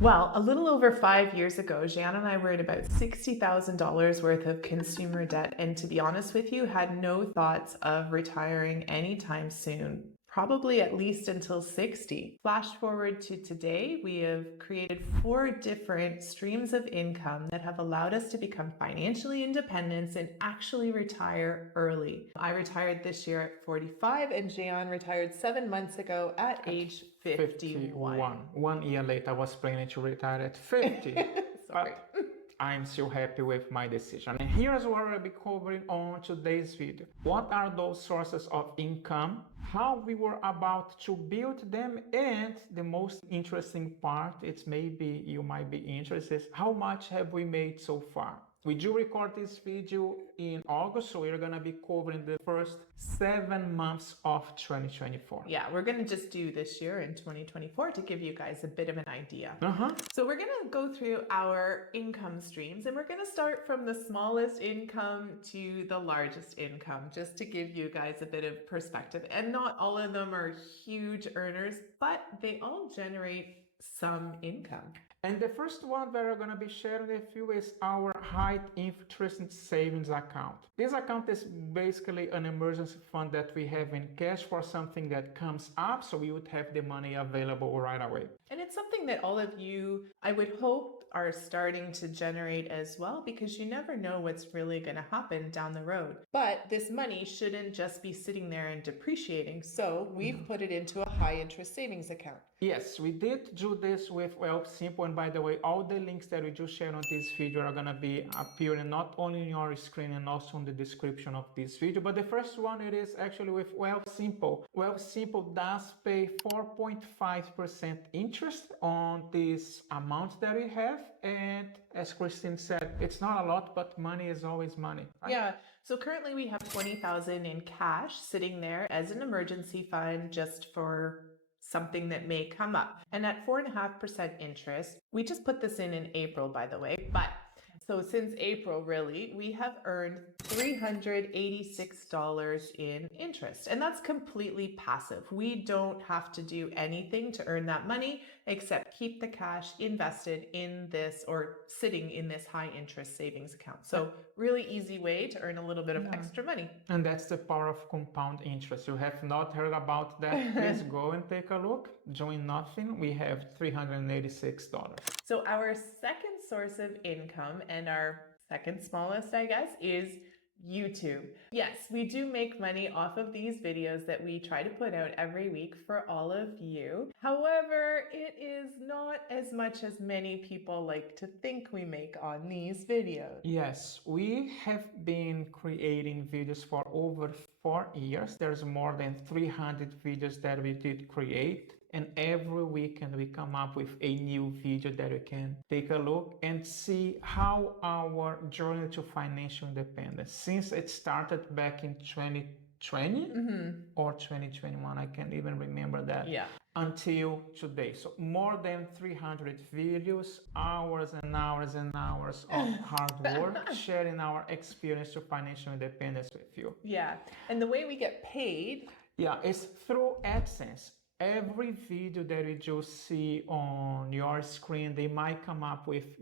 Well, a little over 5 years ago, Jan and I were in about $60,000 worth of consumer debt. And to be honest with you, had no thoughts of retiring anytime soon, probably at least until 60. Flash forward to today, we have created 4 different streams of income that have allowed us to become financially independent and actually retire early. I retired this year at 45, and Jan retired 7 months ago at age 51. 1 year later, I was planning to retire at 50, Sorry. but I'm still happy with my decision. And here's what I'll be covering on today's video. What are those sources of income, how we were about to build them, and the most interesting part, it's maybe you might be interested, is how much have we made so far. We do record this video in August, so we're gonna be covering the first 7 months of 2024. Yeah, we're gonna just do this year in 2024 to give you guys a bit of an idea. So we're gonna go through our income streams, and we're gonna start from the smallest income to the largest income, just to give you guys a bit of perspective. And not all of them are huge earners, but they all generate some income. And the first one that we're going to be sharing with you is our high interest savings account. This account is basically an emergency fund that we have in cash for something that comes up, so we would have the money available right away. And it's something that all of you, I would hope, are starting to generate as well, because you never know what's really going to happen down the road. But this money shouldn't just be sitting there and depreciating, so we've put it into a high interest savings account. Yes, we did do this with Wealthsimple, and by the way, all the links that we just shared on this video are gonna be appearing not only on your screen and also in the description of this video. But the first one, it is actually with Wealthsimple. Wealthsimple does pay 4.5% interest on this amount that we have, and as Christine said, it's not a lot, but money is always money, right? Yeah, so currently we have 20,000 in cash sitting there as an emergency fund just for something that may come up. And at 4.5% interest, we just put this in April, by the way, but so since April, really, we have earned $386 in interest. And that's completely passive. We don't have to do anything to earn that money except keep the cash invested in this or sitting in this high interest savings account. So really easy way to earn a little bit of extra money. And that's the power of compound interest. You have not heard about that? Please go and take a look. Doing nothing, we have $386. So our second source of income, and our second smallest, I guess, is YouTube. Yes, we do make money off of these videos that we try to put out every week for all of you. However, it is not as much as many people like to think we make on these videos. Yes, we have been creating videos for over 4 years. There's more than 300 videos that we did create. And every weekend we come up with a new video that you can take a look and see how our journey to financial independence, since it started back in 2020 or 2021, I can't even remember that, until today. So more than 300 videos, hours and hours and hours of hard work, sharing our experience to financial independence with you. Yeah, and the way we get paid, is through AdSense. Every video that you just see on your screen, they might come up with,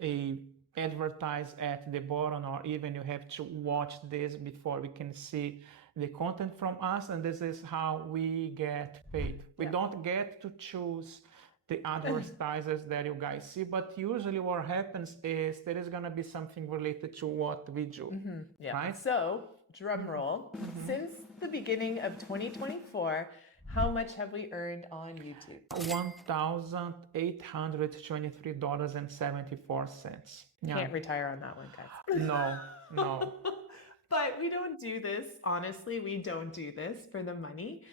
a advertise at the bottom, or even you have to watch this before we can see the content from us, and this is how we get paid. We don't get to choose the advertisers that you guys see, but usually what happens is there is gonna be something related to what we do, right? So, drum roll, since the beginning of 2024, how much have we earned on YouTube? $1,823.74. Can't retire on that one, guys. No. But we don't do this, honestly, we don't do this for the money.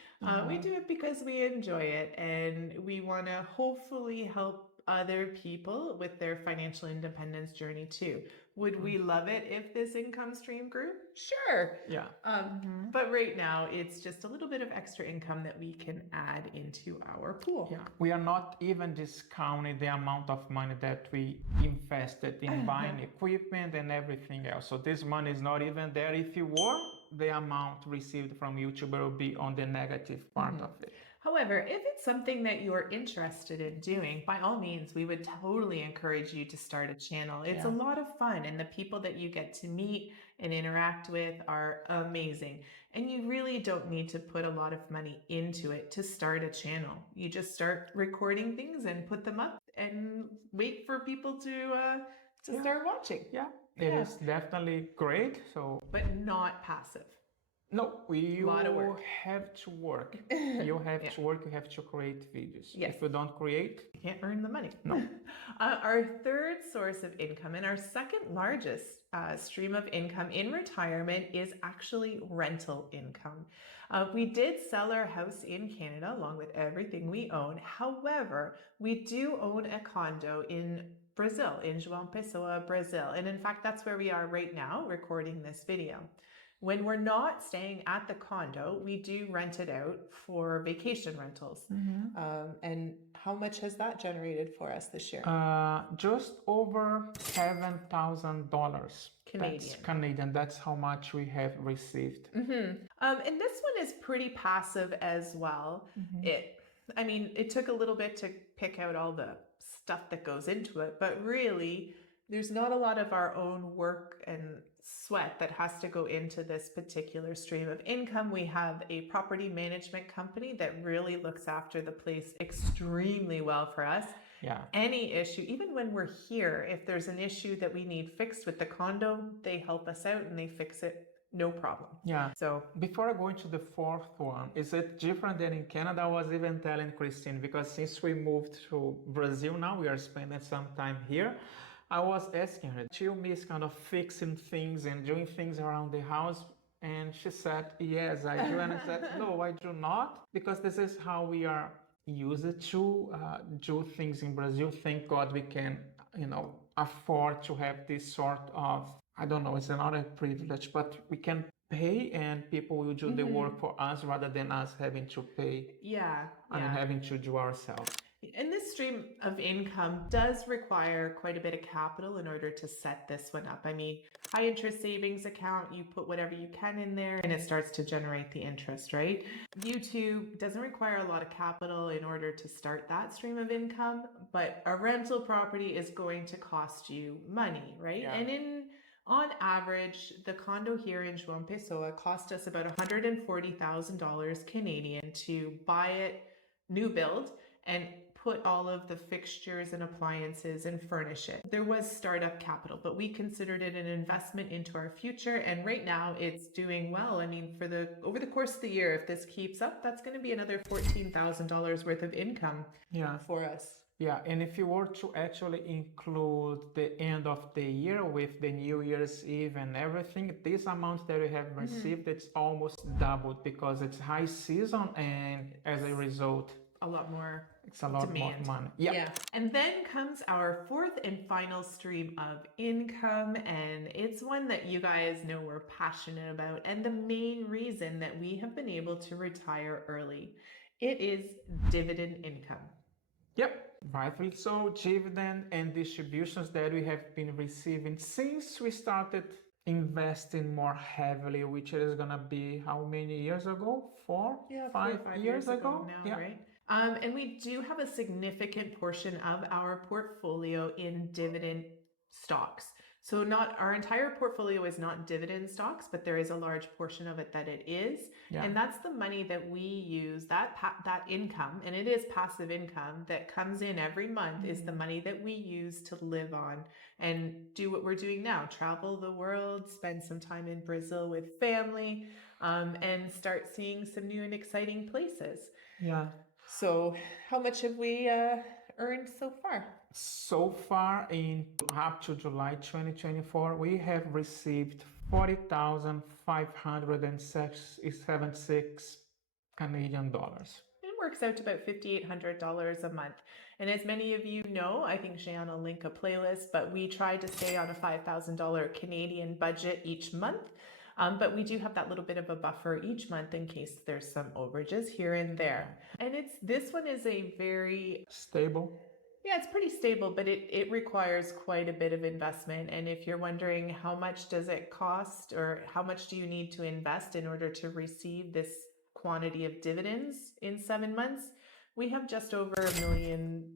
We do it because we enjoy it, and we want to hopefully help other people with their financial independence journey too. Would we love it if this income stream grew? Sure. Yeah. But right now, it's just a little bit of extra income that we can add into our pool. Yeah. We are not even discounting the amount of money that we invested in buying equipment and everything else. So this money is not even there. If you were, the amount received from YouTube will be on the negative part of it. However, if it's something that you're interested in doing, by all means, we would totally encourage you to start a channel. It's a Yeah. lot of fun, and the people that you get to meet and interact with are amazing. And you really don't need to put a lot of money into it to start a channel. You just start recording things and put them up and wait for people to Yeah. start watching. Yeah. It Yeah. is definitely great. So But not passive. no, Lot of you work. have to work. You have Yeah. to work. You have to create videos. Yes. If you don't create, You can't earn the money. No. Our third source of income and our second largest stream of income in retirement is actually rental income. We did sell our house in Canada along with everything we own. However, we do own a condo in Brazil, in João Pessoa, Brazil. And in fact, that's where we are right now recording this video. When we're not staying at the condo, we do rent it out for vacation rentals. And how much has that generated for us this year? Just over $7,000. Canadian. That's Canadian. That's how much we have received. And this one is pretty passive as well. It took a little bit to pick out all the stuff that goes into it, but really, there's not a lot of our own work and sweat that has to go into this particular stream of income. We have a property management company that really looks after the place extremely well for us. Yeah. Any issue, even when we're here, if there's an issue that we need fixed with the condo, they help us out and they fix it, no problem. Yeah. So Before I go into the fourth one, is it different than in Canada? I was even telling Christine, because since we moved to Brazil now, we are spending some time here. I was asking her, do you miss kind of fixing things and doing things around the house? And she said, yes, I do. And I said, no, I do not, because this is how we are used to do things in Brazil. Thank God we can, afford to have this sort of, I don't know, it's not a privilege, but we can pay and people will do the work for us rather than us having to pay. Having to do ourselves. And this stream of income does require quite a bit of capital in order to set this one up. High interest savings account, you put whatever you can in there and it starts to generate the interest, right? YouTube doesn't require a lot of capital in order to start that stream of income, but a rental property is going to cost you money, right? Yeah. And on average, the condo here in João Pessoa cost us about $140,000 Canadian to buy it new build and put all of the fixtures and appliances and furnish it. There was startup capital, but we considered it an investment into our future. And right now it's doing well. Over the course of the year, if this keeps up, that's going to be another $14,000 worth of income for us. Yeah, and if you were to actually include the end of the year with the New Year's Eve and everything, this amount that we have received, it's almost doubled because it's high season and as a result, it's a lot more money. Yeah. And then comes our fourth and final stream of income, and it's one that you guys know we're passionate about, and the main reason that we have been able to retire early. It is dividend income. Yep, rightfully so. Dividend and distributions that we have been receiving since we started investing more heavily, which is gonna be how many years ago? 5 years ago now, right? And we do have a significant portion of our portfolio in dividend stocks. So not our entire portfolio is not dividend stocks, but there is a large portion of it that it is. Yeah. And that's the money that we use, that income, and it is passive income that comes in every month, is the money that we use to live on and do what we're doing now, travel the world, spend some time in Brazil with family, and start seeing some new and exciting places. Yeah. So how much have we earned so far? So far, in up to July 2024, we have received $40,576 Canadian dollars. It works out to about $5,800 a month. And as many of you know, I think Jean will link a playlist, but we try to stay on a $5,000 Canadian budget each month. But we do have that little bit of a buffer each month in case there's some overages here and there. And this one is a very stable. Yeah, it's pretty stable, but it requires quite a bit of investment. And if you're wondering how much does it cost or how much do you need to invest in order to receive this quantity of dividends in 7 months, we have just over $1 million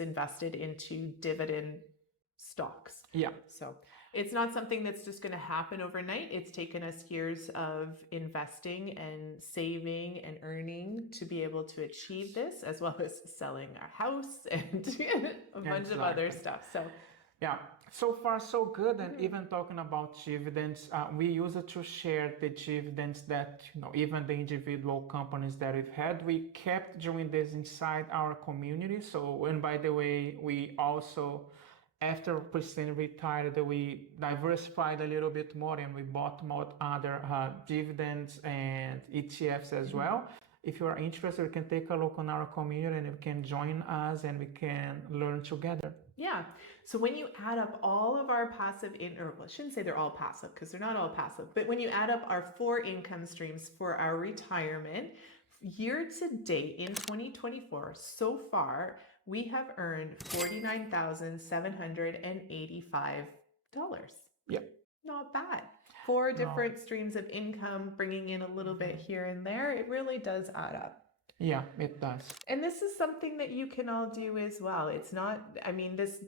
invested into dividend stocks. Yeah. So it's not something that's just going to happen overnight. It's taken us years of investing and saving and earning to be able to achieve this, as well as selling our house and a bunch of other Exactly. stuff. So Yeah, so far so good. And even talking about dividends, we use it to share the dividends that, even the individual companies that we've had, we kept doing this inside our community. So, and by the way, we also, after Christine retired, we diversified a little bit more and we bought more other dividends and ETFs as well. If you are interested, you can take a look on our community and you can join us and we can learn together. Yeah. So when you add up all of our passive well, I shouldn't say they're all passive because they're not all passive, but when you add up our 4 income streams for our retirement, year to date in 2024, so far, we have earned $49,785. Yep. Not bad. 4 different streams of income, bringing in a little bit here and there. It really does add up. Yeah, it does. And this is something that you can all do as well. It's not, this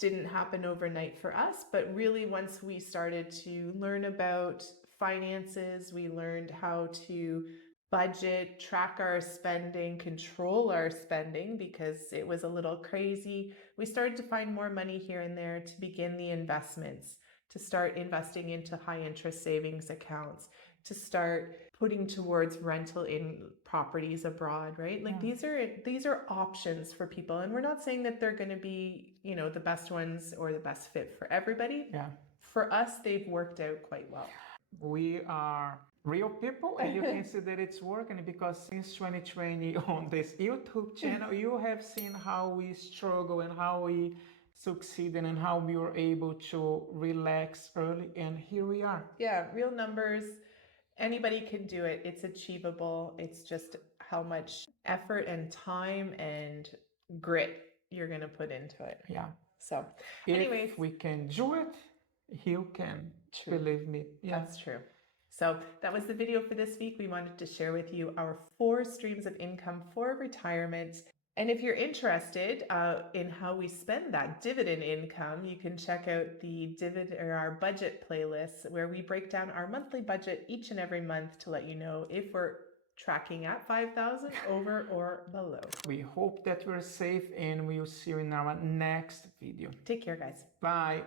didn't happen overnight for us, but really once we started to learn about finances, we learned how to budget, track our spending, control our spending because it was a little crazy. We started to find more money here and there to begin the investments, to start investing into high interest savings accounts, to start putting towards rental in properties abroad, right? Like these are options for people. And we're not saying that they're going to be, the best ones or the best fit for everybody. Yeah. For us, they've worked out quite well. We are real people and you can see that it's working because since 2020 on this YouTube channel, you have seen how we struggle and how we succeeded and how we were able to relax early, and here we are. Yeah, real numbers. Anybody can do it. It's achievable. It's just how much effort and time and grit you're going to put into it. Yeah. So, anyways, if we can do it, you can. True. Believe me. Yeah. That's true. So that was the video for this week. We wanted to share with you our 4 streams of income for retirement. And if you're interested in how we spend that dividend income, you can check out the our budget playlist where we break down our monthly budget each and every month to let you know if we're tracking at 5,000 over or below. We hope that you're safe and we'll see you in our next video. Take care, guys. Bye.